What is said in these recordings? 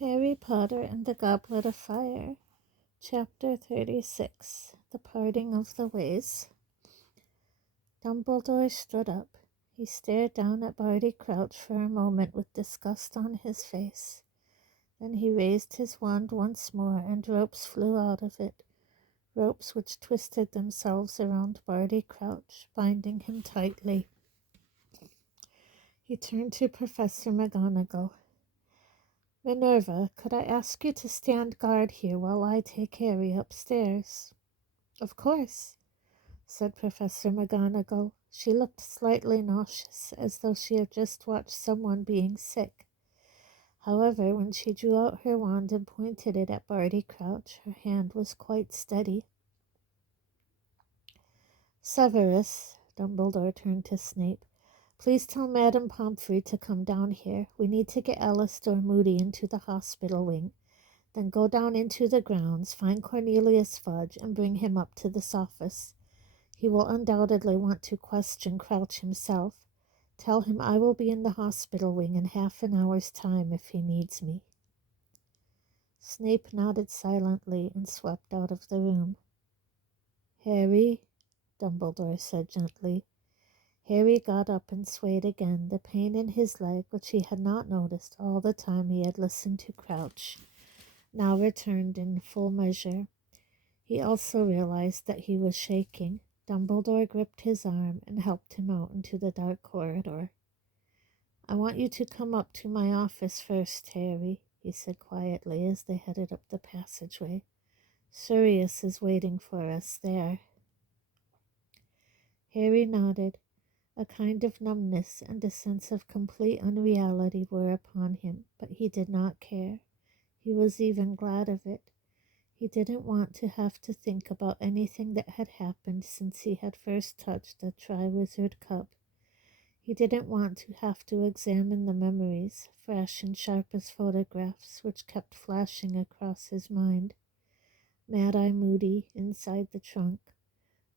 Harry Potter and the Goblet of Fire, Chapter 36, The Parting of the Ways. Dumbledore stood up. He stared down at Barty Crouch for a moment with disgust on his face. Then he raised his wand once more, and ropes flew out of it, ropes which twisted themselves around Barty Crouch, binding him tightly. He turned to Professor McGonagall. Minerva, could I ask you to stand guard here while I take Harry upstairs? Of course, said Professor McGonagall. She looked slightly nauseous, as though she had just watched someone being sick. However, when she drew out her wand and pointed it at Barty Crouch, her hand was quite steady. Severus, Dumbledore turned to Snape, please tell Madame Pomfrey to come down here. We need to get Alastor Moody into the hospital wing. Then go down into the grounds, find Cornelius Fudge, and bring him up to this office. He will undoubtedly want to question Crouch himself. Tell him I will be in the hospital wing in half an hour's time if he needs me. Snape nodded silently and swept out of the room. Harry, Dumbledore said gently. Harry got up and swayed again, the pain in his leg, which he had not noticed all the time he had listened to Crouch, now returned in full measure. He also realized that he was shaking. Dumbledore gripped his arm and helped him out into the dark corridor. I want you to come up to my office first, Harry, he said quietly as they headed up the passageway. Sirius is waiting for us there. Harry nodded. A kind of numbness and a sense of complete unreality were upon him, but he did not care. He was even glad of it. He didn't want to have to think about anything that had happened since he had first touched the Triwizard Cup. He didn't want to have to examine the memories, fresh and sharp as photographs, which kept flashing across his mind. Mad-Eye Moody inside the trunk.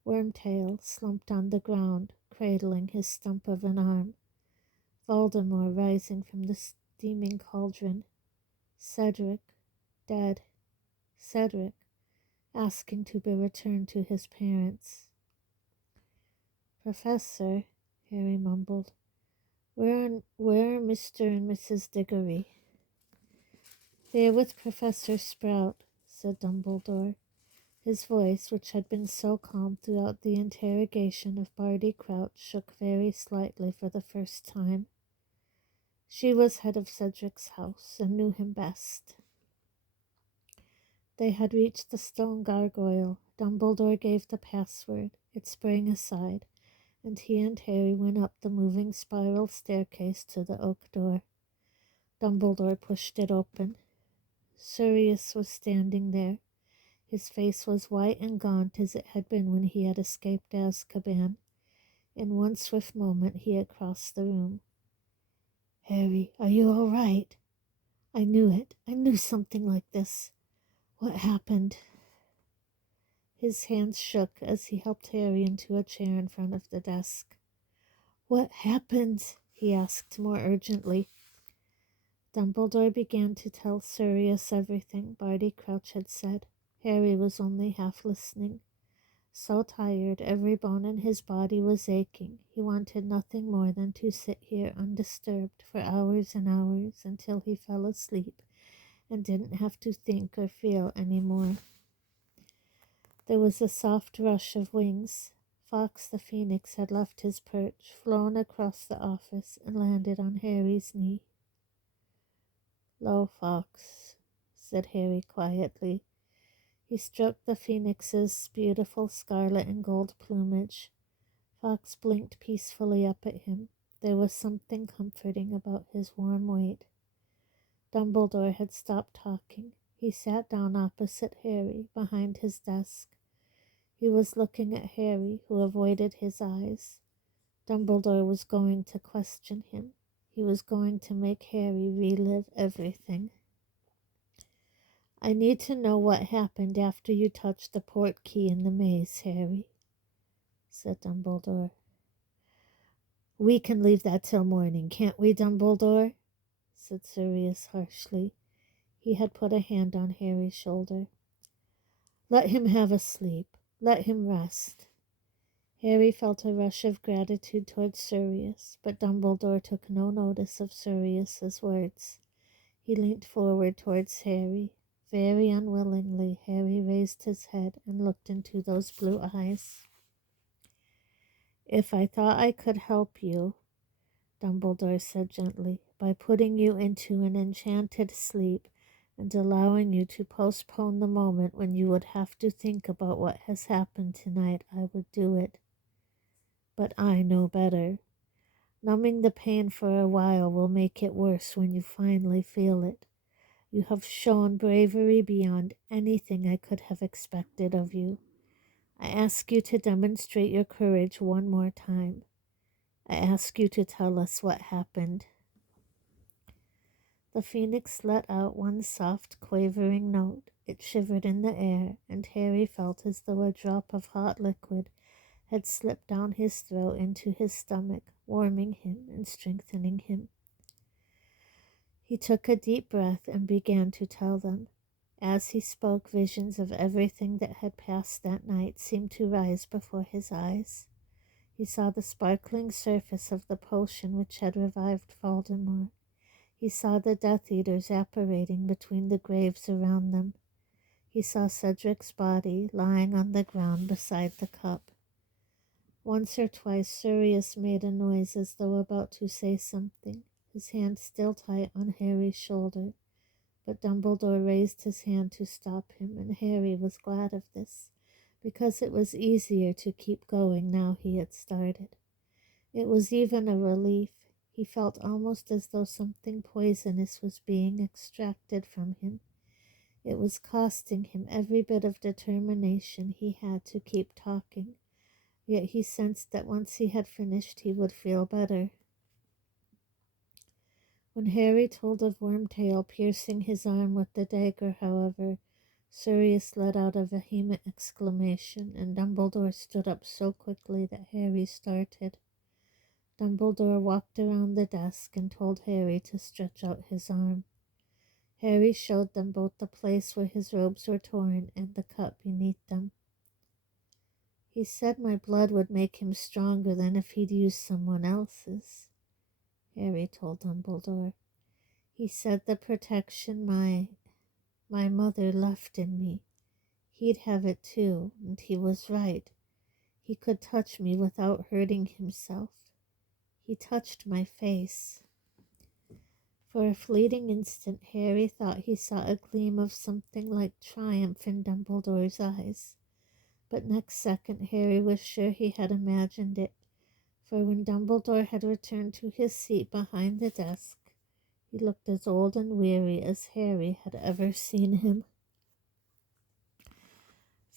Wormtail slumped on the ground, cradling his stump of an arm. Voldemort rising from the steaming cauldron. Cedric, dead. Cedric, asking to be returned to his parents. Professor, Harry mumbled, where are Mr. and Mrs. Diggory? They are with Professor Sprout, said Dumbledore. His voice, which had been so calm throughout the interrogation of Barty Crouch, shook very slightly for the first time. She was head of Cedric's house and knew him best. They had reached the stone gargoyle. Dumbledore gave the password. It sprang aside, and he and Harry went up the moving spiral staircase to the oak door. Dumbledore pushed it open. Sirius was standing there. His face was white and gaunt as it had been when he had escaped Azkaban. In one swift moment he had crossed the room. Harry, are you all right? I knew it. I knew something like this. What happened? His hands shook as he helped Harry into a chair in front of the desk. What happened? He asked more urgently. Dumbledore began to tell Sirius everything Barty Crouch had said. Harry was only half listening. So tired, every bone in his body was aching. He wanted nothing more than to sit here undisturbed for hours and hours until he fell asleep and didn't have to think or feel any more. There was a soft rush of wings. Fawkes the Phoenix had left his perch, flown across the office, and landed on Harry's knee. Lo, Fawkes, said Harry quietly. He stroked the phoenix's beautiful scarlet and gold plumage. Fawkes blinked peacefully up at him. There was something comforting about his warm weight. Dumbledore had stopped talking. He sat down opposite Harry, behind his desk. He was looking at Harry, who avoided his eyes. Dumbledore was going to question him. He was going to make Harry relive everything. I need to know what happened after you touched the port key in the maze, Harry, said Dumbledore. We can leave that till morning, can't we, Dumbledore? Said Sirius harshly. He had put a hand on Harry's shoulder. Let him have a sleep. Let him rest. Harry felt a rush of gratitude towards Sirius, but Dumbledore took no notice of Sirius's words. He leaned forward towards Harry. Very unwillingly, Harry raised his head and looked into those blue eyes. If I thought I could help you, Dumbledore said gently, by putting you into an enchanted sleep and allowing you to postpone the moment when you would have to think about what has happened tonight, I would do it. But I know better. Numbing the pain for a while will make it worse when you finally feel it. You have shown bravery beyond anything I could have expected of you. I ask you to demonstrate your courage one more time. I ask you to tell us what happened. The phoenix let out one soft, quavering note. It shivered in the air, and Harry felt as though a drop of hot liquid had slipped down his throat into his stomach, warming him and strengthening him. He took a deep breath and began to tell them. As he spoke, visions of everything that had passed that night seemed to rise before his eyes. He saw the sparkling surface of the potion which had revived Voldemort. He saw the Death Eaters apparating between the graves around them. He saw Cedric's body lying on the ground beside the cup. Once or twice Sirius made a noise as though about to say something, his hand still tight on Harry's shoulder. But Dumbledore raised his hand to stop him, and Harry was glad of this, because it was easier to keep going now he had started. It was even a relief. He felt almost as though something poisonous was being extracted from him. It was costing him every bit of determination he had to keep talking, yet he sensed that once he had finished he would feel better. When Harry told of Wormtail piercing his arm with the dagger, however, Sirius let out a vehement exclamation, and Dumbledore stood up so quickly that Harry started. Dumbledore walked around the desk and told Harry to stretch out his arm. Harry showed them both the place where his robes were torn and the cut beneath them. He said my blood would make him stronger than if he'd used someone else's, Harry told Dumbledore. He said the protection my mother left in me, he'd have it too, and he was right. He could touch me without hurting himself. He touched my face. For a fleeting instant, Harry thought he saw a gleam of something like triumph in Dumbledore's eyes. But next second, Harry was sure he had imagined it, for when Dumbledore had returned to his seat behind the desk, he looked as old and weary as Harry had ever seen him.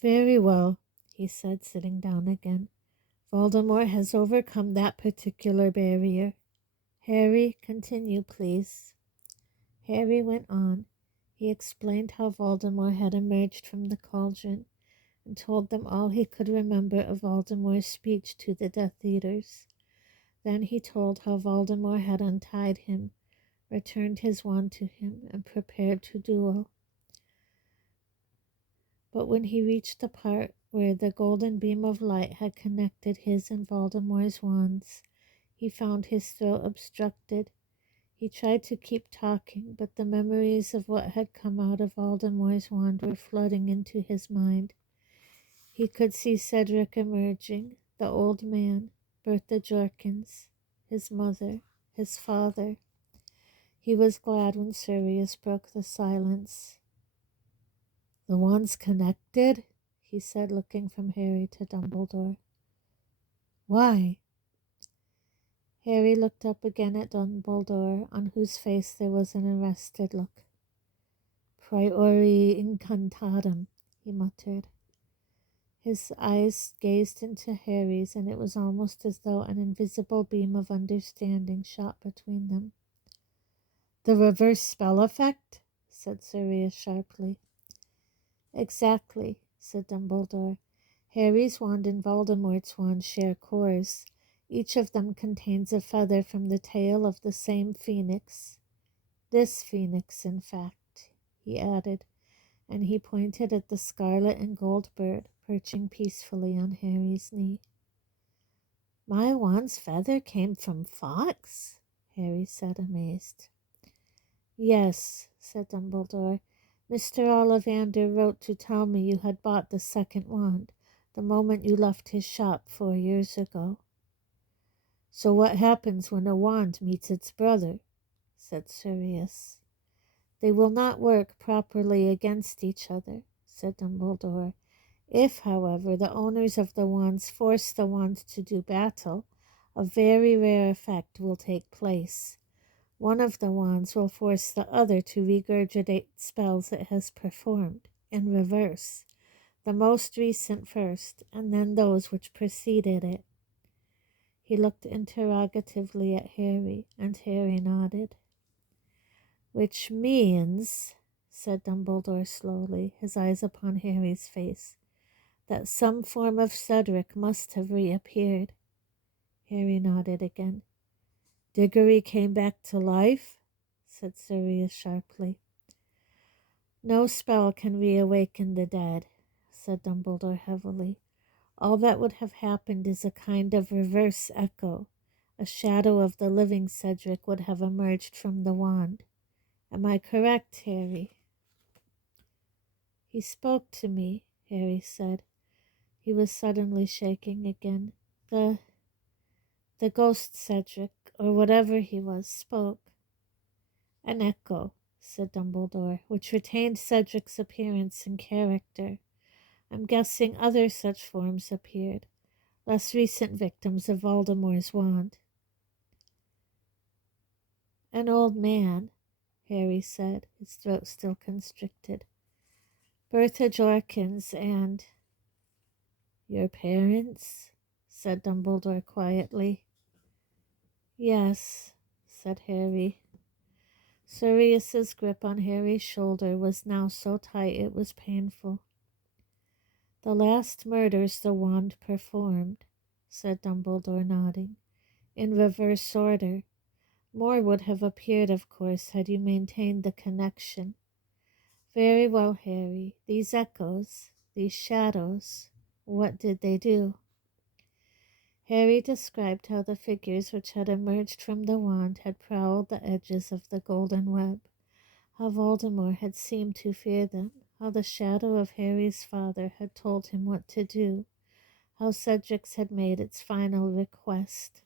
Very well, he said, sitting down again. Voldemort has overcome that particular barrier. Harry, continue, please. Harry went on. He explained how Voldemort had emerged from the cauldron and told them all he could remember of Voldemort's speech to the Death Eaters. Then he told how Voldemort had untied him, returned his wand to him, and prepared to duel. But when he reached the part where the golden beam of light had connected his and Voldemort's wands, he found his throat obstructed. He tried to keep talking, but the memories of what had come out of Voldemort's wand were flooding into his mind. He could see Cedric emerging, the old man, Bertha Jorkins, his mother, his father. He was glad when Sirius broke the silence. The wands connected? He said, looking from Harry to Dumbledore. Why? Harry looked up again at Dumbledore, on whose face there was an arrested look. Priori incantatem, he muttered. His eyes gazed into Harry's, and it was almost as though an invisible beam of understanding shot between them. The reverse spell effect? Said Sirius sharply. Exactly, said Dumbledore. Harry's wand and Voldemort's wand share cores. Each of them contains a feather from the tail of the same phoenix. This phoenix, in fact, he added, and he pointed at the scarlet and gold bird perching peacefully on Harry's knee. My wand's feather came from Fox? Harry said, amazed. Yes, said Dumbledore. Mr. Ollivander wrote to tell me you had bought the second wand the moment you left his shop 4 years ago. So what happens when a wand meets its brother? Said Sirius. They will not work properly against each other, said Dumbledore. If, however, the owners of the wands force the wand to do battle, a very rare effect will take place. One of the wands will force the other to regurgitate spells it has performed, in reverse, the most recent first, and then those which preceded it. He looked interrogatively at Harry, and Harry nodded. Which means, said Dumbledore slowly, his eyes upon Harry's face, that some form of Cedric must have reappeared. Harry nodded again. Diggory came back to life? Said Sirius sharply. No spell can reawaken the dead, said Dumbledore heavily. All that would have happened is a kind of reverse echo. A shadow of the living Cedric would have emerged from the wand. Am I correct, Harry? He spoke to me, Harry said. He was suddenly shaking again. The ghost Cedric, or whatever he was, spoke. An echo, said Dumbledore, which retained Cedric's appearance and character. I'm guessing other such forms appeared, less recent victims of Voldemort's wand. An old man, Harry said, his throat still constricted. Bertha Jorkins and... Your parents? Said Dumbledore quietly. Yes, said Harry. Sirius's grip on Harry's shoulder was now so tight it was painful. The last murders the wand performed, said Dumbledore, nodding, in reverse order. More would have appeared, of course, had you maintained the connection. Very well, Harry. These echoes, these shadows, what did they do? Harry described how the figures which had emerged from the wand had prowled the edges of the golden web, how Voldemort had seemed to fear them, how the shadow of Harry's father had told him what to do, how Cedric's had made its final request.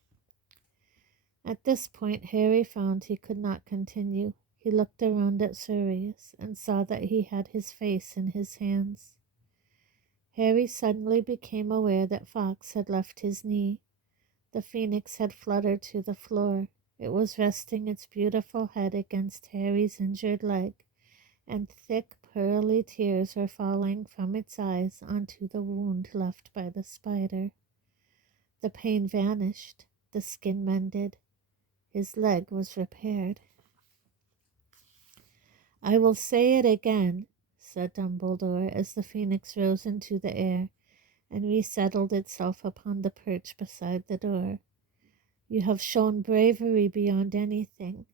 At this point Harry found he could not continue. He looked around at Sirius and saw that he had his face in his hands. Harry suddenly became aware that Fox had left his knee. The phoenix had fluttered to the floor. It was resting its beautiful head against Harry's injured leg, and thick, pearly tears were falling from its eyes onto the wound left by the spider. The pain vanished, the skin mended. His leg was repaired. I will say it again, said Dumbledore, as the phoenix rose into the air and resettled itself upon the perch beside the door. You have shown bravery beyond anything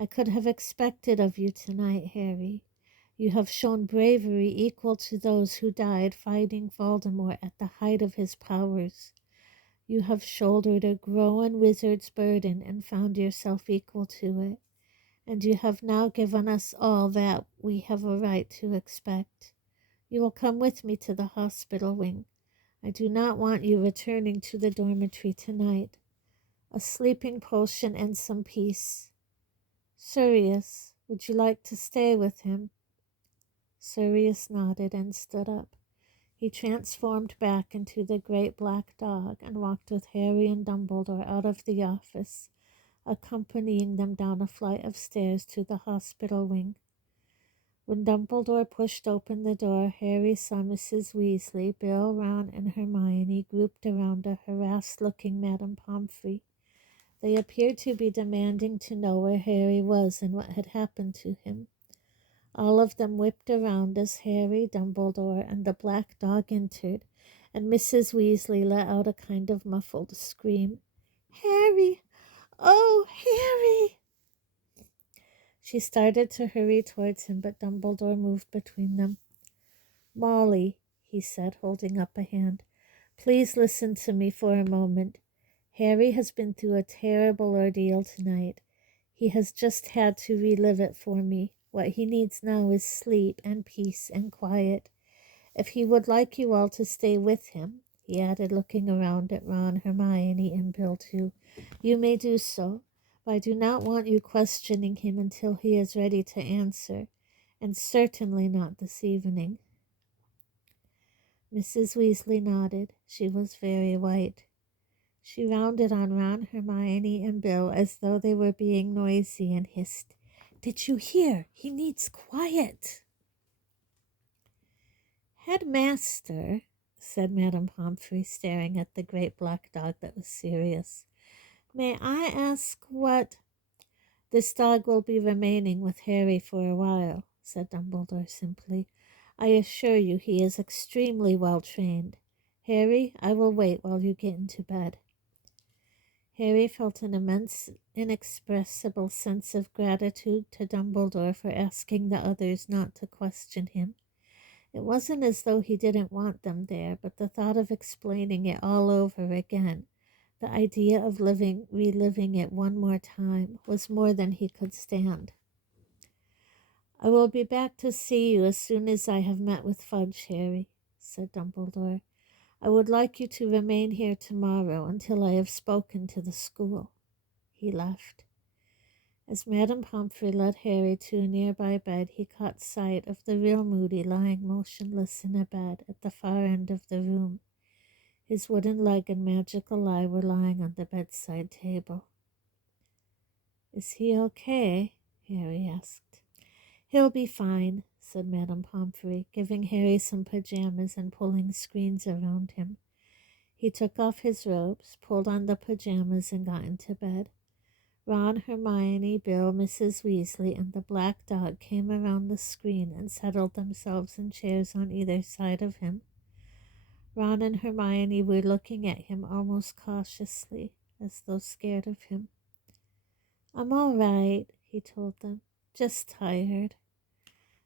I could have expected of you tonight, Harry. You have shown bravery equal to those who died fighting Voldemort at the height of his powers. You have shouldered a grown wizard's burden and found yourself equal to it. And you have now given us all that we have a right to expect. You will come with me to the hospital wing. I do not want you returning to the dormitory tonight. A sleeping potion and some peace. Sirius, would you like to stay with him? Sirius nodded and stood up. He transformed back into the great black dog and walked with Harry and Dumbledore out of the office, accompanying them down a flight of stairs to the hospital wing. When Dumbledore pushed open the door, Harry saw Mrs. Weasley, Bill, Ron, and Hermione grouped around a harassed-looking Madame Pomfrey. They appeared to be demanding to know where Harry was and what had happened to him. All of them whipped around as Harry, Dumbledore, and the black dog entered, and Mrs. Weasley let out a kind of muffled scream. Harry! Oh, Harry! She started to hurry towards him, but Dumbledore moved between them. "Molly," he said, holding up a hand, "please listen to me for a moment. Harry has been through a terrible ordeal tonight. He has just had to relive it for me. What he needs now is sleep and peace and quiet. If he would like you all to stay with him," he added, looking around at Ron, Hermione, and Bill too, "you may do so. But I do not want you questioning him until he is ready to answer, and certainly not this evening." Mrs. Weasley nodded. She was very white. She rounded on Ron, Hermione, and Bill as though they were being noisy and hissed, "Did you hear? He needs quiet." "Headmaster," said Madame Pomfrey, staring at the great black dog that was serious, "may I ask what—" "This dog will be remaining with Harry for a while," said Dumbledore simply. "I assure you he is extremely well trained. Harry, I will wait while you get into bed." Harry felt an immense, inexpressible sense of gratitude to Dumbledore for asking the others not to question him. It wasn't as though he didn't want them there, but the thought of explaining it all over again, the idea of reliving it one more time, was more than he could stand. "I will be back to see you as soon as I have met with Fudge, Harry," said Dumbledore. "I would like you to remain here tomorrow until I have spoken to the school." He left. As Madame Pomfrey led Harry to a nearby bed, he caught sight of the real Moody lying motionless in a bed at the far end of the room. His wooden leg and magical eye were lying on the bedside table. "Is he okay?" Harry asked. "He'll be fine," said Madame Pomfrey, giving Harry some pajamas and pulling screens around him. He took off his robes, pulled on the pajamas, and got into bed. Ron, Hermione, Bill, Mrs. Weasley, and the black dog came around the screen and settled themselves in chairs on either side of him. Ron and Hermione were looking at him almost cautiously, as though scared of him. "I'm all right," he told them. "Just tired."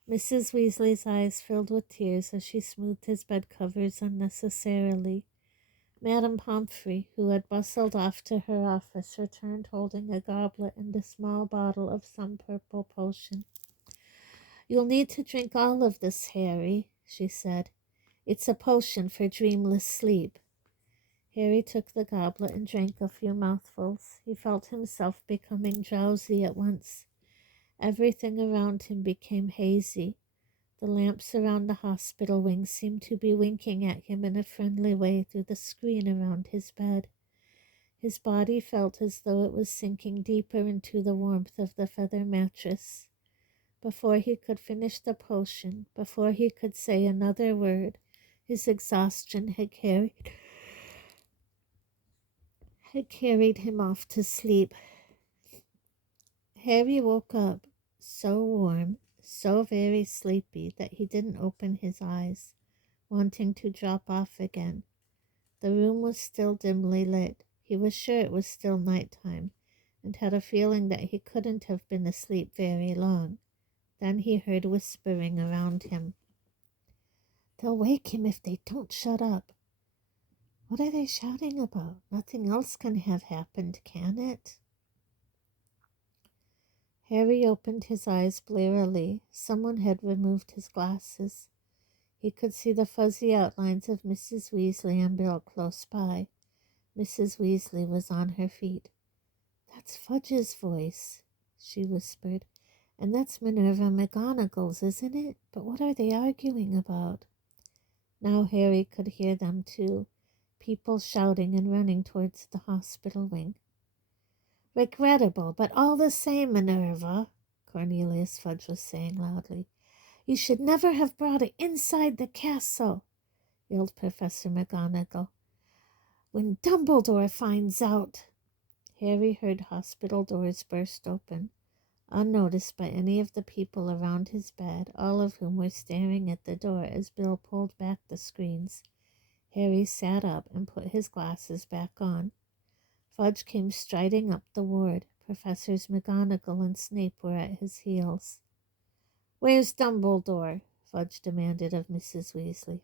Mrs. Weasley's eyes filled with tears as she smoothed his bed covers unnecessarily. Madame Pomfrey, who had bustled off to her office, returned holding a goblet and a small bottle of some purple potion. "You'll need to drink all of this, Harry," she said. "It's a potion for dreamless sleep." Harry took the goblet and drank a few mouthfuls. He felt himself becoming drowsy at once. Everything around him became hazy. The lamps around the hospital wing seemed to be winking at him in a friendly way through the screen around his bed. His body felt as though it was sinking deeper into the warmth of the feather mattress. Before he could finish the potion, before he could say another word, his exhaustion had carried him off to sleep. Harry woke up so warm, so very sleepy that he didn't open his eyes, wanting to drop off again. The room was still dimly lit. He was sure it was still nighttime, and had a feeling that he couldn't have been asleep very long. Then he heard whispering around him. "They'll wake him if they don't shut up." "What are they shouting about? Nothing else can have happened, can it?" Harry opened his eyes blearily. Someone had removed his glasses. He could see the fuzzy outlines of Mrs. Weasley and Bill close by. Mrs. Weasley was on her feet. "That's Fudge's voice," she whispered. "And that's Minerva McGonagall's, isn't it? But what are they arguing about?" Now Harry could hear them too, people shouting and running towards the hospital wing. "Regrettable, but all the same, Minerva," Cornelius Fudge was saying loudly. "You should never have brought it inside the castle," yelled Professor McGonagall. "When Dumbledore finds out—" Harry heard hospital doors burst open, unnoticed by any of the people around his bed, all of whom were staring at the door as Bill pulled back the screens. Harry sat up and put his glasses back on. Fudge came striding up the ward. Professors McGonagall and Snape were at his heels. "Where's Dumbledore?" Fudge demanded of Mrs. Weasley.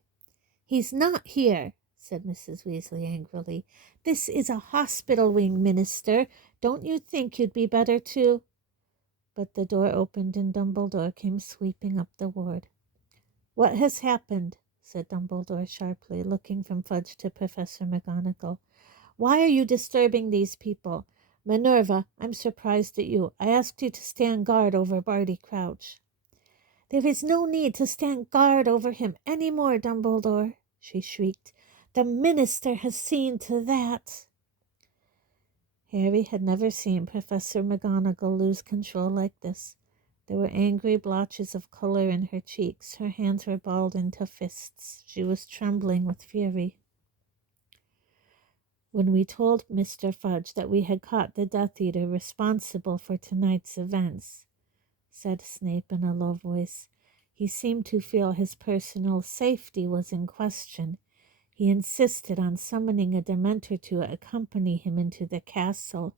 "He's not here," said Mrs. Weasley angrily. "This is a hospital wing, Minister. Don't you think you'd be better to—" But the door opened and Dumbledore came sweeping up the ward. "What has happened?" said Dumbledore sharply, looking from Fudge to Professor McGonagall. "Why are you disturbing these people? Minerva, I'm surprised at you. I asked you to stand guard over Barty Crouch." "There is no need to stand guard over him any more, Dumbledore," she shrieked. "The Minister has seen to that." Harry had never seen Professor McGonagall lose control like this. There were angry blotches of color in her cheeks. Her hands were balled into fists. She was trembling with fury. "When we told Mr. Fudge that we had caught the Death Eater responsible for tonight's events," said Snape in a low voice, "he seemed to feel his personal safety was in question. He insisted on summoning a Dementor to accompany him into the castle.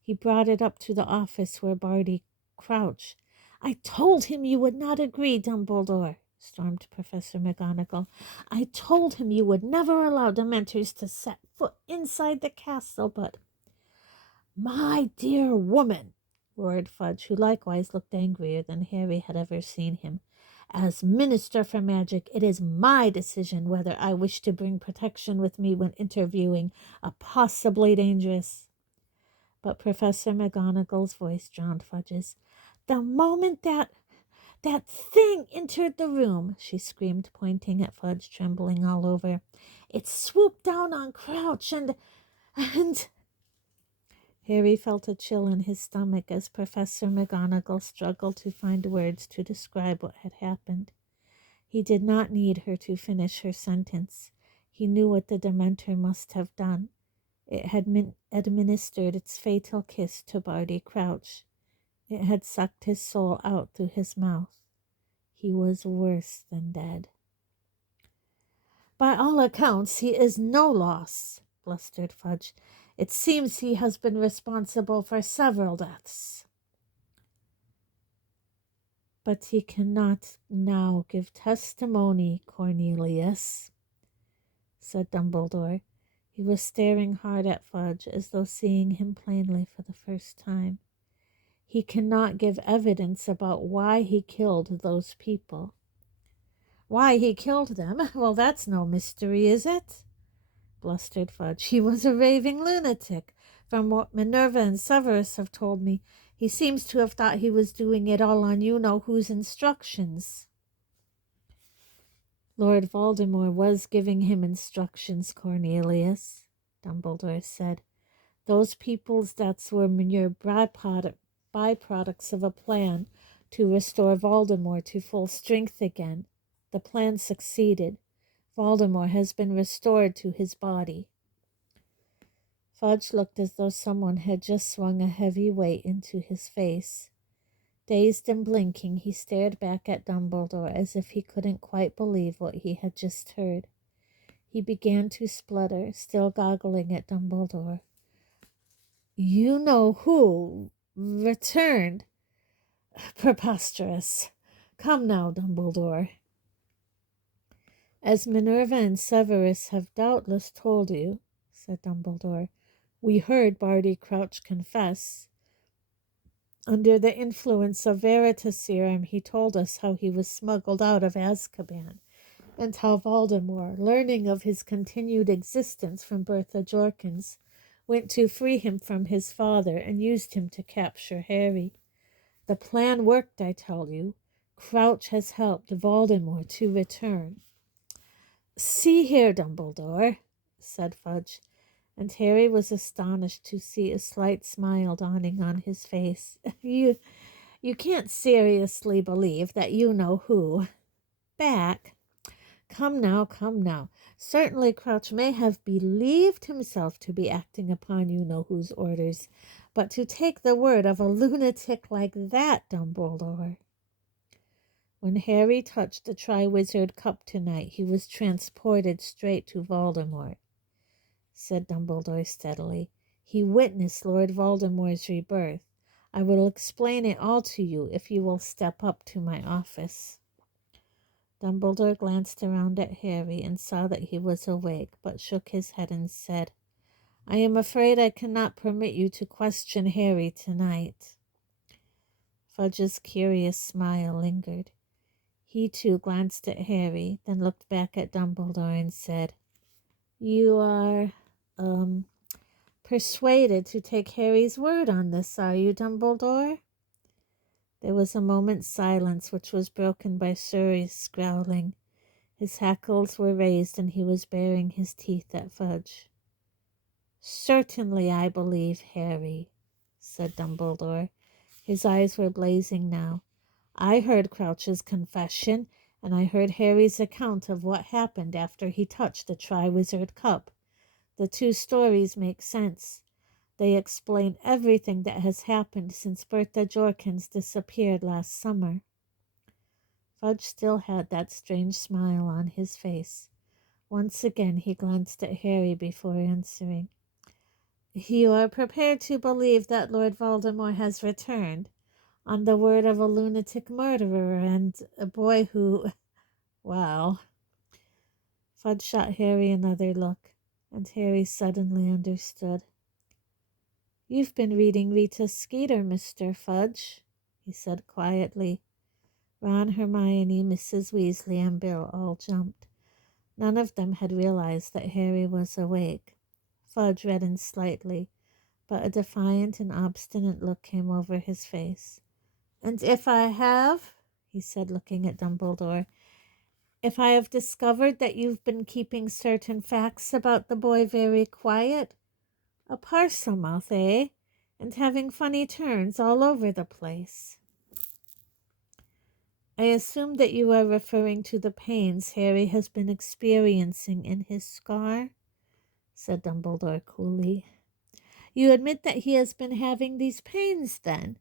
He brought it up to the office where Barty Crouch—" "I told him you would not agree, Dumbledore," stormed Professor McGonagall. "I told him you would never allow Dementors to set foot inside the castle, but—" "My dear woman," roared Fudge, who likewise looked angrier than Harry had ever seen him, "as Minister for Magic, it is my decision whether I wish to bring protection with me when interviewing a possibly dangerous—" But Professor McGonagall's voice drowned Fudge's. "The moment that thing entered the room," she screamed, pointing at Fudge, trembling all over, "it swooped down on Crouch and—" Harry felt a chill in his stomach as Professor McGonagall struggled to find words to describe what had happened. He did not need her to finish her sentence. He knew what the Dementor must have done. It had administered its fatal kiss to Barty Crouch. It had sucked his soul out through his mouth. He was worse than dead. "By all accounts, he is no loss," blustered Fudge. "It seems he has been responsible for several deaths." "But he cannot now give testimony, Cornelius," said Dumbledore. He was staring hard at Fudge as though seeing him plainly for the first time. "He cannot give evidence about why he killed those people." "Why he killed them? Well, that's no mystery, is it?" blustered Fudge. "He was a raving lunatic. From what Minerva and Severus have told me, he seems to have thought he was doing it all on you-know-whose instructions." "Lord Voldemort was giving him instructions, Cornelius," Dumbledore said. "Those people's deaths were mere byproducts of a plan to restore Voldemort to full strength again. The plan succeeded. Voldemort has been restored to his body." Fudge looked as though someone had just swung a heavy weight into his face. Dazed and blinking, he stared back at Dumbledore as if he couldn't quite believe what he had just heard. He began to splutter, still goggling at Dumbledore. "You know who returned? Preposterous. Come now, Dumbledore." "As Minerva and Severus have doubtless told you," said Dumbledore, "we heard Barty Crouch confess. Under the influence of Veritaserum, he told us how he was smuggled out of Azkaban, and how Voldemort, learning of his continued existence from Bertha Jorkins, went to free him from his father and used him to capture Harry. The plan worked, I tell you. Crouch has helped Voldemort to return." "See here, Dumbledore," said Fudge, and Harry was astonished to see a slight smile dawning on his face. You can't seriously believe that you-know-who back? Come now. Certainly Crouch may have believed himself to be acting upon you-know-whose orders, but to take the word of a lunatic like that, Dumbledore. When Harry touched the Triwizard Cup tonight, he was transported straight to Voldemort," said Dumbledore steadily. "He witnessed Lord Voldemort's rebirth. I will explain it all to you if you will step up to my office." Dumbledore glanced around at Harry and saw that he was awake, but shook his head and said, "I am afraid I cannot permit you to question Harry tonight." Fudge's curious smile lingered. He too glanced at Harry, then looked back at Dumbledore and said, "You are, persuaded to take Harry's word on this, are you, Dumbledore?" There was a moment's silence, which was broken by Surrey's growling. His hackles were raised, and he was baring his teeth at Fudge. "Certainly I believe Harry," said Dumbledore. His eyes were blazing now. "I heard Crouch's confession, and I heard Harry's account of what happened after he touched the Triwizard Cup. The two stories make sense. They explain everything that has happened since Bertha Jorkins disappeared last summer." Fudge still had that strange smile on his face. Once again he glanced at Harry before answering. "You are prepared to believe that Lord Voldemort has returned, on the word of a lunatic murderer and a boy who... well..." Fudge shot Harry another look, and Harry suddenly understood. "You've been reading Rita Skeeter, Mr. Fudge," he said quietly. Ron, Hermione, Mrs. Weasley, and Bill all jumped. None of them had realized that Harry was awake. Fudge reddened slightly, but a defiant and obstinate look came over his face. "And if I have," he said, looking at Dumbledore, "if I have discovered that you've been keeping certain facts about the boy very quiet, a Parselmouth, eh? And having funny turns all over the place." "I assume that you are referring to the pains Harry has been experiencing in his scar," said Dumbledore coolly. "You admit that he has been having these pains, then?"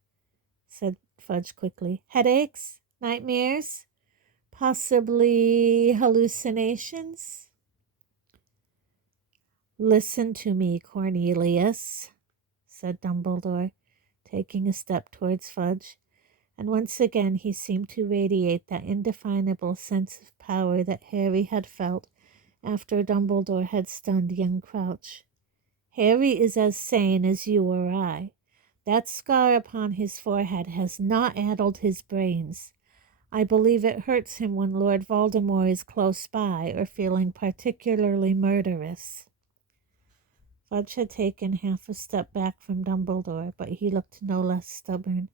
said Fudge quickly. "Headaches? Nightmares? Possibly hallucinations?" "Listen to me, Cornelius," said Dumbledore, taking a step towards Fudge, and once again he seemed to radiate that indefinable sense of power that Harry had felt after Dumbledore had stunned young Crouch. "Harry is as sane as you or I. That scar upon his forehead has not addled his brains. I believe it hurts him when Lord Voldemort is close by or feeling particularly murderous." Fudge had taken half a step back from Dumbledore, but he looked no less stubborn.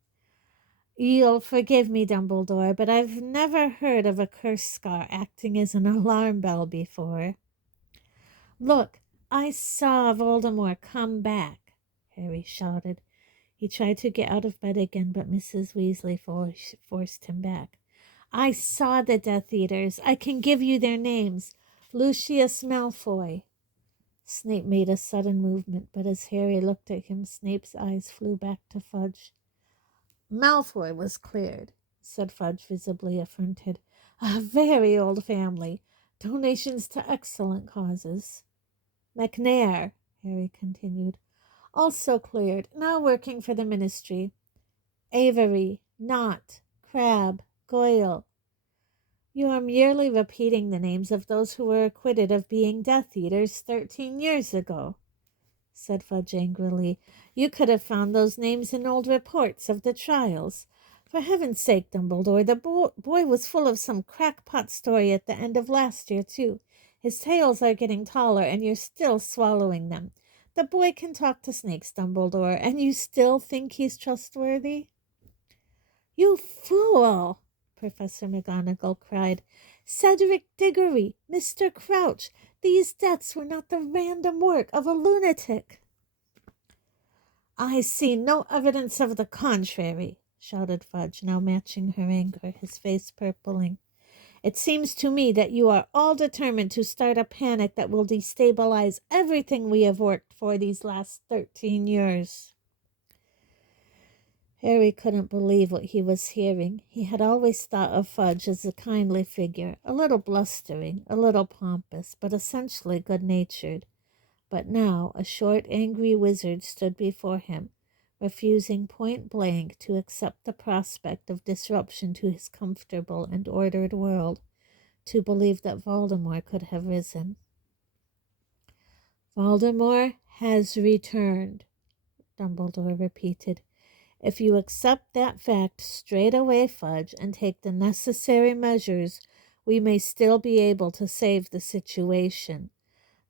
"You'll forgive me, Dumbledore, but I've never heard of a curse scar acting as an alarm bell before." "Look, I saw Voldemort come back," Harry shouted. He tried to get out of bed again, but Mrs. Weasley forced him back. "I saw the Death Eaters. I can give you their names. Lucius Malfoy." Snape made a sudden movement, but as Harry looked at him, Snape's eyes flew back to Fudge. "Malfoy was cleared," said Fudge, visibly affronted. "A very old family. Donations to excellent causes." "McNair," Harry continued, "also cleared, now working for the ministry. Avery, Knott, Crabbe, Goyle." "You are merely repeating the names of those who were acquitted of being Death Eaters 13 years ago," said Fudge angrily. "You could have found those names in old reports of the trials. For heaven's sake, Dumbledore, the boy was full of some crackpot story at the end of last year, too. His tales are getting taller, and you're still swallowing them. The boy can talk to snakes, Dumbledore, and you still think he's trustworthy?" "You fool!" Professor McGonagall cried. "Cedric Diggory, Mr. Crouch, these deaths were not the random work of a lunatic." "I see no evidence of the contrary," shouted Fudge, now matching her anger, his face purpling. "It seems to me that you are all determined to start a panic that will destabilize everything we have worked for these last 13 years. Harry couldn't believe what he was hearing. He had always thought of Fudge as a kindly figure, a little blustering, a little pompous, but essentially good-natured. But now a short, angry wizard stood before him, refusing point blank to accept the prospect of disruption to his comfortable and ordered world, to believe that Voldemort could have risen. Voldemort has returned, Dumbledore repeated. If you accept that fact straight away, Fudge, and take the necessary measures, we may still be able to save the situation.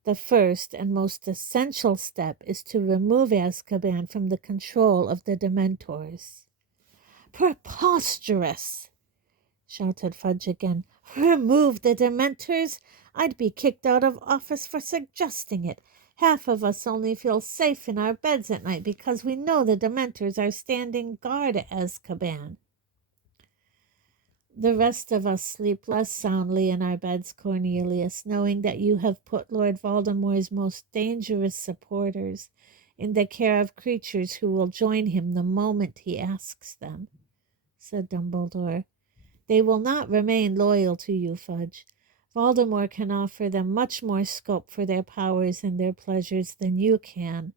The first and most essential step is to remove Azkaban from the control of the Dementors. Preposterous! Shouted Fudge again. Remove the Dementors? I'd be kicked out of office for suggesting it. Half of us only feel safe in our beds at night because we know the Dementors are standing guard at Azkaban. The rest of us sleep less soundly in our beds, Cornelius, knowing that you have put Lord Voldemort's most dangerous supporters in the care of creatures who will join him the moment he asks them, said Dumbledore. They will not remain loyal to you, Fudge. Voldemort can offer them much more scope for their powers and their pleasures than you can.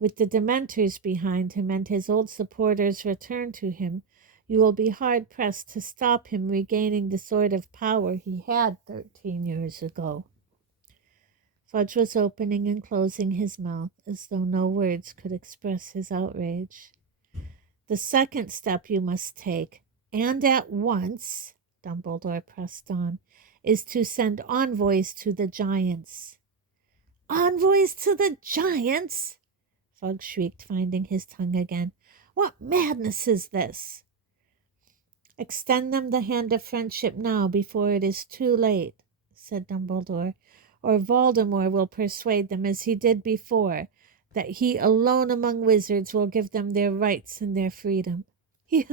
With the Dementors behind him and his old supporters returned to him, you will be hard-pressed to stop him regaining the sort of power he had 13 years ago. Fudge was opening and closing his mouth as though no words could express his outrage. The second step you must take, and at once, Dumbledore pressed on, is to send envoys to the giants. Envoys to the giants? Fudge shrieked, finding his tongue again. What madness is this? Extend them the hand of friendship now before it is too late, said Dumbledore, or Voldemort will persuade them, as he did before, that he alone among wizards will give them their rights and their freedom. You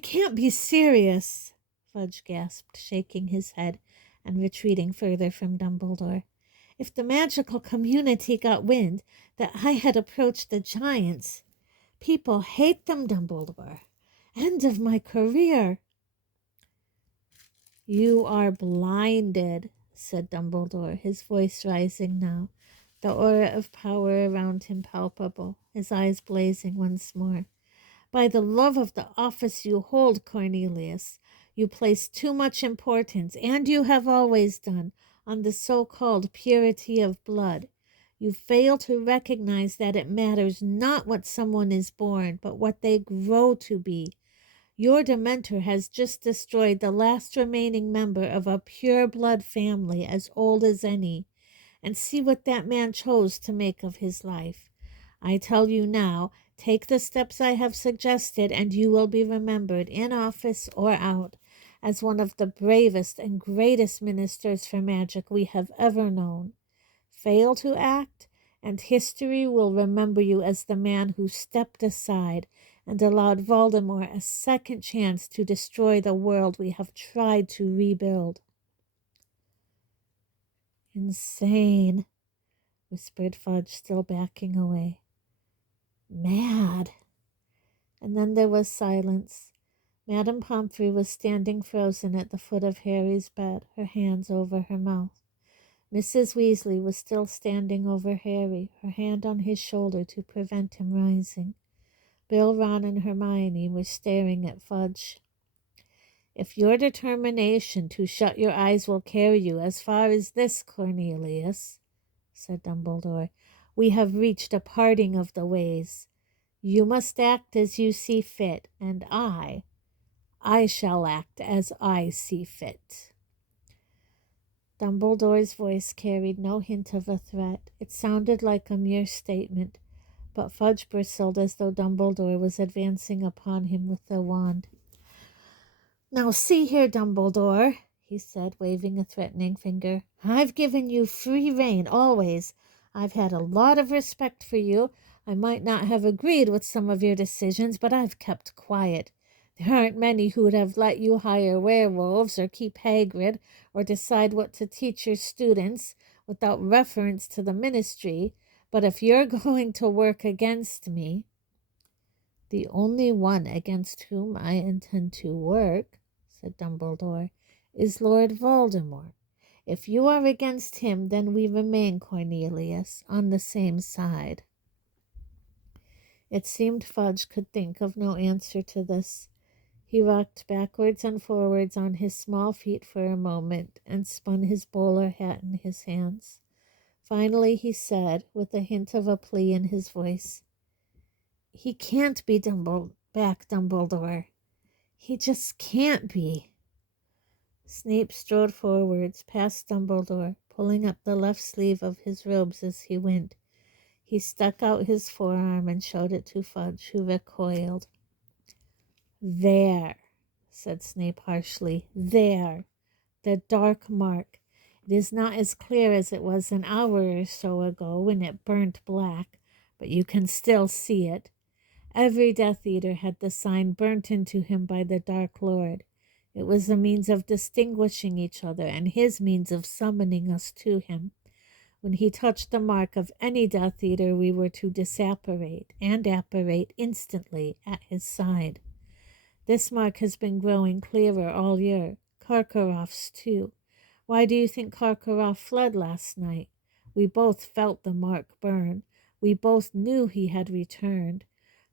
can't be serious, Fudge gasped, shaking his head and retreating further from Dumbledore. If the magical community got wind that I had approached the giants, people hate them, Dumbledore. End of my career. You are blinded, said Dumbledore, his voice rising now, the aura of power around him palpable, his eyes blazing once more. By the love of the office you hold, Cornelius, you place too much importance, and you have always done, on the so-called purity of blood. You fail to recognize that it matters not what someone is born, but what they grow to be. Your Dementor has just destroyed the last remaining member of a pure-blood family as old as any, and see what that man chose to make of his life. I tell you now, take the steps I have suggested, and you will be remembered, in office or out, as one of the bravest and greatest ministers for magic we have ever known. Fail to act, and history will remember you as the man who stepped aside and allowed Voldemort a second chance to destroy the world we have tried to rebuild. Insane, whispered Fudge, still backing away. Mad. And then there was silence. Madame Pomfrey was standing frozen at the foot of Harry's bed, her hands over her mouth. Mrs. Weasley was still standing over Harry, her hand on his shoulder to prevent him rising. Bill, Ron, and Hermione were staring at Fudge. If your determination to shut your eyes will carry you as far as this, Cornelius, said Dumbledore, we have reached a parting of the ways. You must act as you see fit, and I shall act as I see fit. Dumbledore's voice carried no hint of a threat. It sounded like a mere statement, but Fudge bristled as though Dumbledore was advancing upon him with a wand. Now see here, Dumbledore, he said, waving a threatening finger. I've given you free rein always. I've had a lot of respect for you. I might not have agreed with some of your decisions, but I've kept quiet. There aren't many who would have let you hire werewolves or keep Hagrid or decide what to teach your students without reference to the ministry. But if you're going to work against me, the only one against whom I intend to work, said Dumbledore, is Lord Voldemort. If you are against him, then we remain, Cornelius, on the same side. It seemed Fudge could think of no answer to this. He rocked backwards and forwards on his small feet for a moment and spun his bowler hat in his hands. Finally he said, with a hint of a plea in his voice, "He can't be back, Dumbledore. He just can't be." Snape strode forwards, past Dumbledore, pulling up the left sleeve of his robes as he went. He stuck out his forearm and showed it to Fudge, who recoiled. "There," said Snape harshly. "There. The dark mark. It is not as clear as it was an hour or so ago when it burnt black, but you can still see it. Every Death Eater had the sign burnt into him by the Dark Lord. It was a means of distinguishing each other and his means of summoning us to him. When he touched the mark of any Death Eater, we were to disapparate and apparate instantly at his side. This mark has been growing clearer all year. Karkaroff's too. Why do you think Karkaroff fled last night? We both felt the mark burn. We both knew he had returned.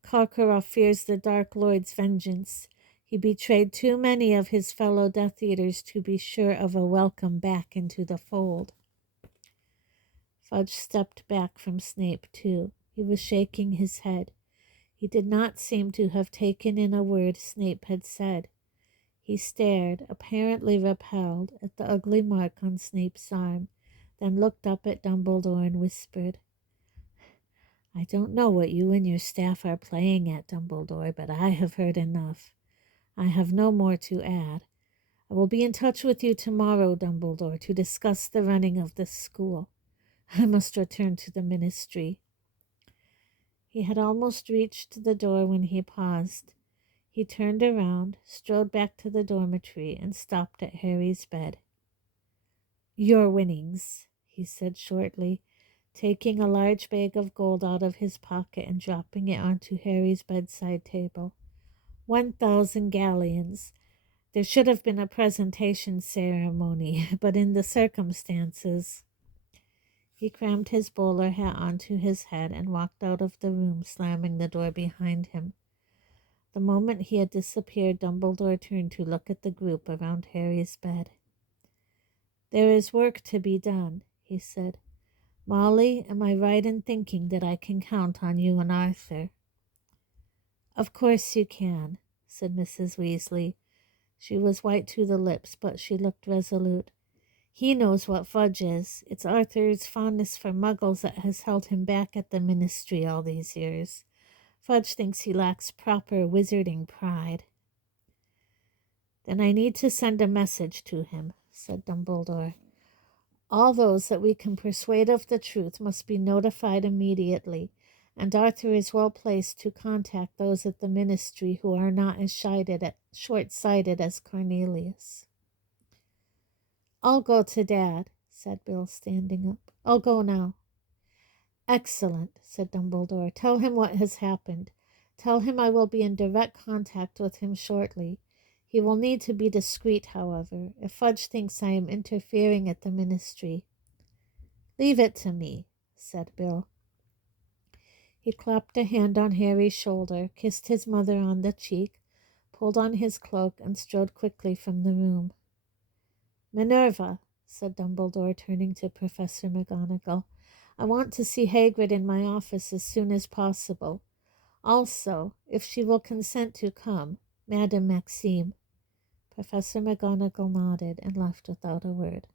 Karkaroff fears the Dark Lord's vengeance. He betrayed too many of his fellow Death Eaters to be sure of a welcome back into the fold." Fudge stepped back from Snape, too. He was shaking his head. He did not seem to have taken in a word Snape had said. He stared, apparently repelled, at the ugly mark on Snape's arm, then looked up at Dumbledore and whispered, "I don't know what you and your staff are playing at, Dumbledore, but I have heard enough. I have no more to add. I will be in touch with you tomorrow, Dumbledore, to discuss the running of this school. I must return to the ministry." He had almost reached the door when he paused. He turned around, strode back to the dormitory, and stopped at Harry's bed. "Your winnings," he said shortly, taking a large bag of gold out of his pocket and dropping it onto Harry's bedside table. 1,000 galleons. There should have been a presentation ceremony, but in the circumstances. He crammed his bowler hat onto his head and walked out of the room, slamming the door behind him. The moment he had disappeared, Dumbledore turned to look at the group around Harry's bed. "There is work to be done," he said. "Molly, am I right in thinking that I can count on you and Arthur?" "Of course you can," said Mrs. Weasley. She was white to the lips, but she looked resolute. "He knows what fudge is. It's Arthur's fondness for muggles that has held him back at the ministry all these years. Fudge thinks he lacks proper wizarding pride." "Then I need to send a message to him," said Dumbledore. "All those that we can persuade of the truth must be notified immediately, and Arthur is well placed to contact those at the ministry who are not as short-sighted as Cornelius." "I'll go to Dad," said Bill, standing up. "I'll go now." "Excellent," said Dumbledore. "Tell him what has happened. Tell him I will be in direct contact with him shortly. He will need to be discreet, however, if Fudge thinks I am interfering at the ministry." "Leave it to me," said Bill. He clapped a hand on Harry's shoulder, kissed his mother on the cheek, pulled on his cloak, and strode quickly from the room. "Minerva," said Dumbledore, turning to Professor McGonagall, "I want to see Hagrid in my office as soon as possible. Also, if she will consent to come, Madame Maxime." Professor McGonagall nodded and left without a word.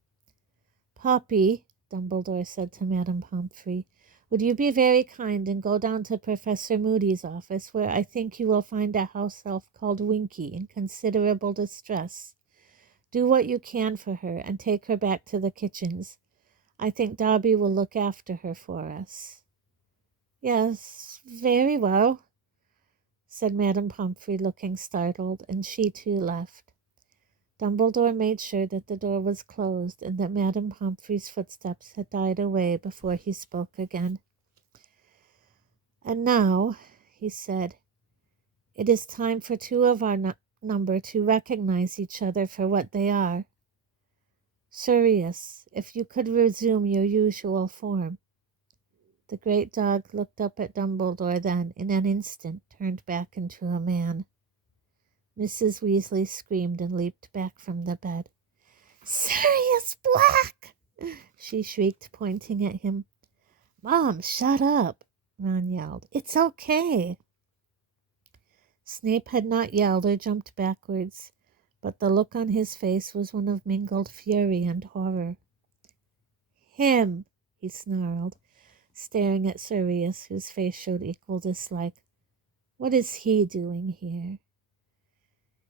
"Poppy," Dumbledore said to Madame Pomfrey, "would you be very kind and go down to Professor Moody's office, where I think you will find a house elf called Winky in considerable distress. Do what you can for her and take her back to the kitchens. I think Dobby will look after her for us." "Yes, very well," said Madame Pomfrey, looking startled, and she too left. Dumbledore made sure that the door was closed and that Madame Pomfrey's footsteps had died away before he spoke again. "And now," he said, "it is time for two of our number to recognize each other for what they are. Sirius, if you could resume your usual form." The great dog looked up at Dumbledore, then, in an instant, turned back into a man. Mrs. Weasley screamed and leaped back from the bed. "Sirius Black!" she shrieked, pointing at him. "Mom, shut up!" Ron yelled. "It's okay." Snape had not yelled or jumped backwards, but the look on his face was one of mingled fury and horror. "Him!" he snarled, staring at Sirius, whose face showed equal dislike. "What is he doing here?"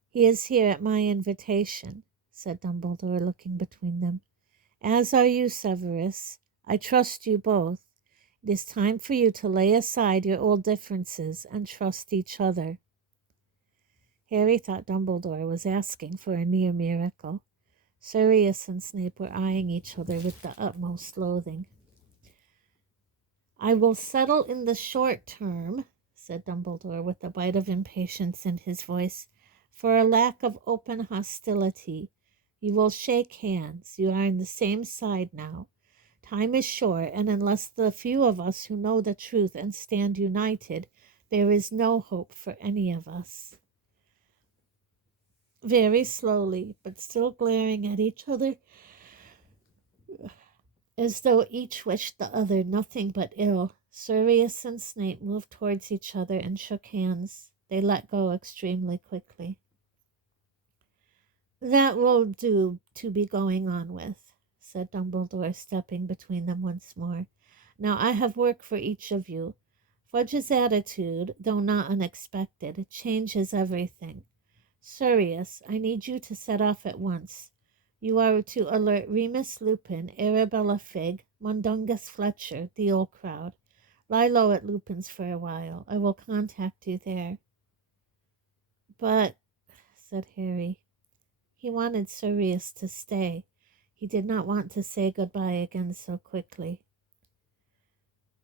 "He is here at my invitation," said Dumbledore, looking between them. "As are you, Severus. I trust you both. It is time for you to lay aside your old differences and trust each other." Harry thought Dumbledore was asking for a near miracle. Sirius and Snape were eyeing each other with the utmost loathing. "I will settle in the short term," said Dumbledore, with a bite of impatience in his voice, "for a lack of open hostility. You will shake hands. You are on the same side now. Time is short, and unless the few of us who know the truth and stand united, there is no hope for any of us." Very slowly, but still glaring at each other, as though each wished the other nothing but ill, Sirius and Snape moved towards each other and shook hands. They let go extremely quickly. "That will do to be going on with," said Dumbledore, stepping between them once more. "Now I have work for each of you. Fudge's attitude, though not unexpected, changes everything. Sirius, I need you to set off at once. You are to alert Remus Lupin, Arabella Figg, Mundungus Fletcher, the old crowd. Lie low at Lupin's for a while. I will contact you there." "But," said Harry. He wanted Sirius to stay. He did not want to say goodbye again so quickly.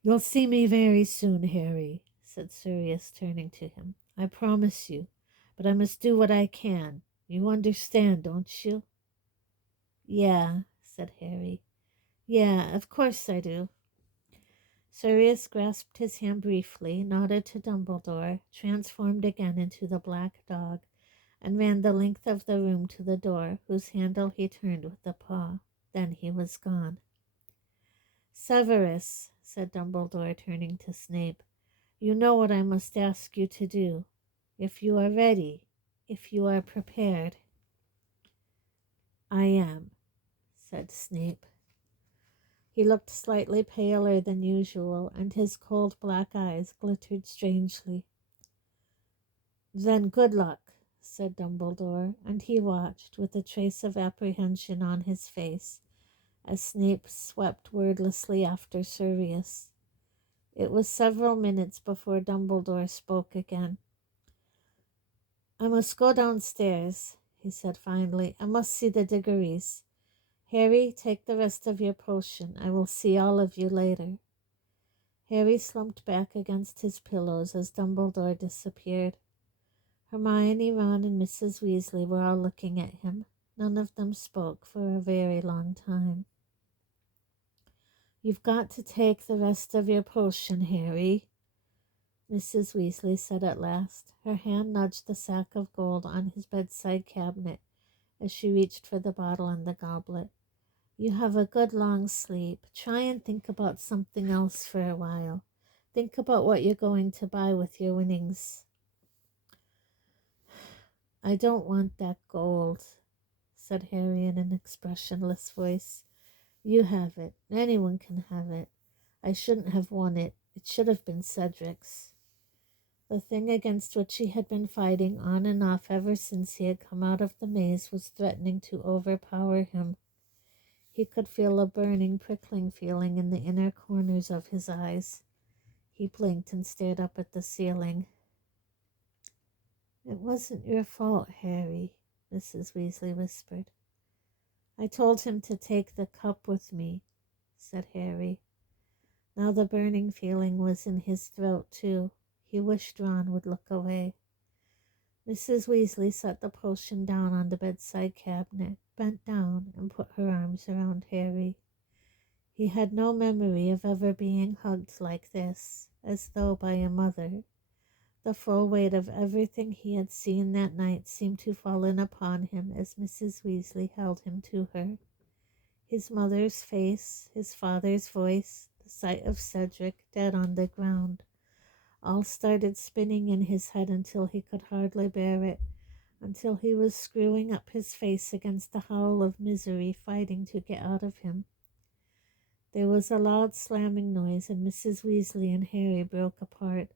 "You'll see me very soon, Harry," said Sirius, turning to him. "I promise you. But I must do what I can. You understand, don't you?" "Yeah," said Harry. "Yeah, of course I do." Sirius grasped his hand briefly, nodded to Dumbledore, transformed again into the black dog, and ran the length of the room to the door, whose handle he turned with a paw. Then he was gone. "Severus," said Dumbledore, turning to Snape, "you know what I must ask you to do. If you are ready, if you are prepared." "I am," said Snape. He looked slightly paler than usual, and his cold black eyes glittered strangely. "Then good luck," said Dumbledore, and he watched, with a trace of apprehension on his face, as Snape swept wordlessly after Sirius. It was several minutes before Dumbledore spoke again. "I must go downstairs," he said finally. "I must see the Diggories. Harry, take the rest of your potion. I will see all of you later." Harry slumped back against his pillows as Dumbledore disappeared. Hermione, Ron, and Mrs. Weasley were all looking at him. None of them spoke for a very long time. "You've got to take the rest of your potion, Harry," Mrs. Weasley said at last. Her hand nudged the sack of gold on his bedside cabinet as she reached for the bottle and the goblet. "You have a good long sleep. Try and think about something else for a while. Think about what you're going to buy with your winnings." "I don't want that gold," said Harry in an expressionless voice. "You have it. Anyone can have it. I shouldn't have won it. It should have been Cedric's." The thing against which he had been fighting on and off ever since he had come out of the maze was threatening to overpower him. He could feel a burning, prickling feeling in the inner corners of his eyes. He blinked and stared up at the ceiling. "It wasn't your fault, Harry," Mrs. Weasley whispered. "I told him to take the cup with me," said Harry. Now the burning feeling was in his throat, too. He wished Ron would look away. Mrs. Weasley set the potion down on the bedside cabinet, bent down, and put her arms around Harry. He had no memory of ever being hugged like this, as though by a mother. The full weight of everything he had seen that night seemed to fall in upon him as Mrs. Weasley held him to her. His mother's face, his father's voice, the sight of Cedric dead on the ground, all started spinning in his head until he could hardly bear it, until he was screwing up his face against the howl of misery fighting to get out of him. There was a loud slamming noise, and Mrs. Weasley and Harry broke apart.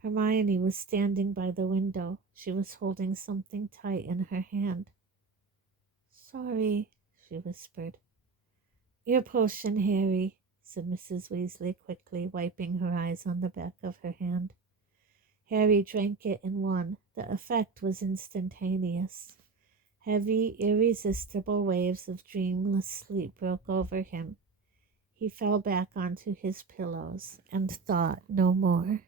Hermione was standing by the window. She was holding something tight in her hand. "Sorry," she whispered. "Your potion, Harry," said Mrs. Weasley quickly, wiping her eyes on the back of her hand. Harry drank it in one. The effect was instantaneous. Heavy, irresistible waves of dreamless sleep broke over him. He fell back onto his pillows and thought no more.